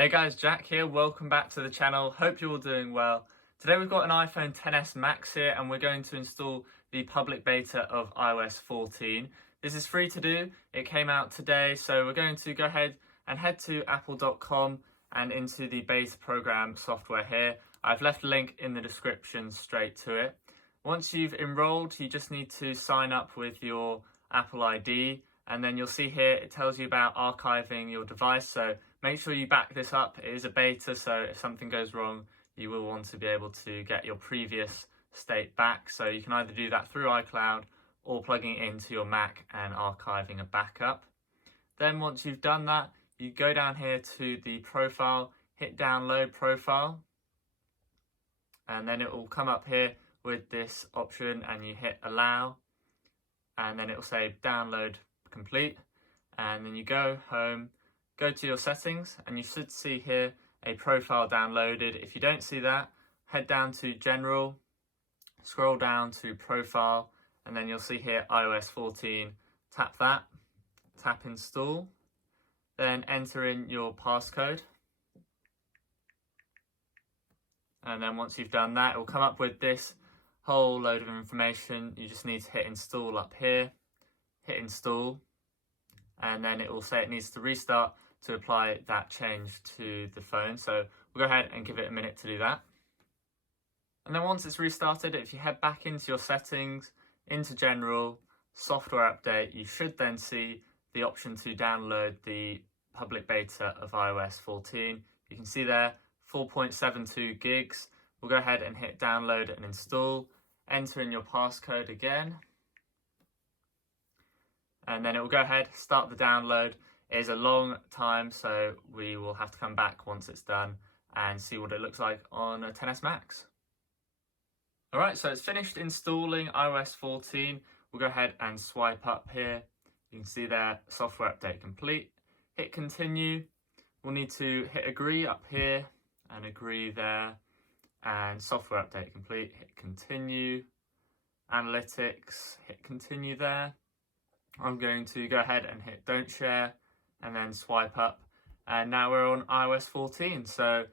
Hey guys, Jack here. Welcome back to the channel. Hope you're all doing well. Today we've got an iPhone XS Max here and we're going to install the public beta of iOS 14. This is free to do. It came out today, so we're going to go ahead and head to apple.com and into the beta program software here. I've left a link in the description straight to it. Once you've enrolled, you just need to sign up with your Apple ID, and then you'll see here it tells you about archiving your device, so make sure you back this up. It is a beta, so if something goes wrong, you will want to be able to get your previous state back. So you can either do that through iCloud or plugging it into your Mac and archiving a backup. Then once you've done that, you go down here to the profile, hit download profile, and then it will come up here with this option and you hit allow, and then it will say download complete, and then you go home, go to your settings, and you should see here a profile downloaded. If you don't see that, head down to general, scroll down to profile, and then you'll see here iOS 14. Tap that, tap install, then enter in your passcode, and then once you've done that, it will come up with this whole load of information. You just need to hit install up here, hit install, and then it will say it needs to restart to apply that change to the phone. So we'll go ahead and give it a minute to do that. And then once it's restarted, if you head back into your settings, into general, software update, you should then see the option to download the public beta of iOS 14. You can see there 4.72 gigs. We'll go ahead and hit download and install, enter in your passcode again, and then it will go ahead, start the download. It is a long time, so we will have to come back once it's done and see what it looks like on a XS Max. Alright, so it's finished installing iOS 14. We'll go ahead and swipe up here. You can see there, software update complete. Hit continue. We'll need to hit agree up here and agree there. And software update complete, hit continue. Analytics, hit continue there. I'm going to go ahead and hit don't share and then swipe up, and now we're on iOS 14. So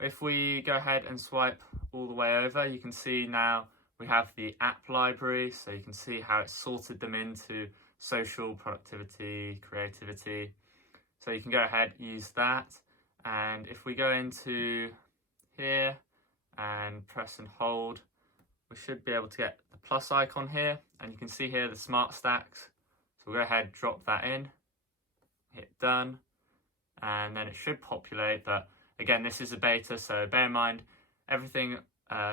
if we go ahead and swipe all the way over, you can see now we have the app library, so you can see how it's sorted them into social, productivity, creativity. So you can go ahead, use that, and if we go into here and press and hold, we should be able to get the plus icon here, and you can see here the smart stacks. So we'll go ahead, drop that in, hit done, and then it should populate. But again, this is a beta, so bear in mind everything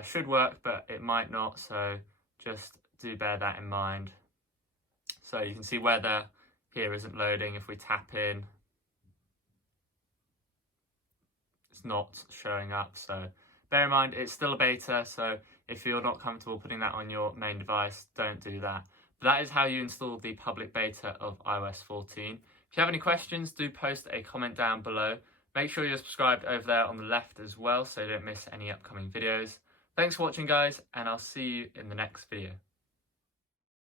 should work, but it might not, so just do bear that in mind. So you can see weather here isn't loading. If we tap in, it's not showing up, so bear in mind it's still a beta, so if you're not comfortable putting that on your main device, don't do that. But that is how you install the public beta of iOS 14. If you have any questions, do post a comment down below. Make sure you're subscribed over there on the left as well, so you don't miss any upcoming videos. Thanks for watching, guys, and I'll see you in the next video.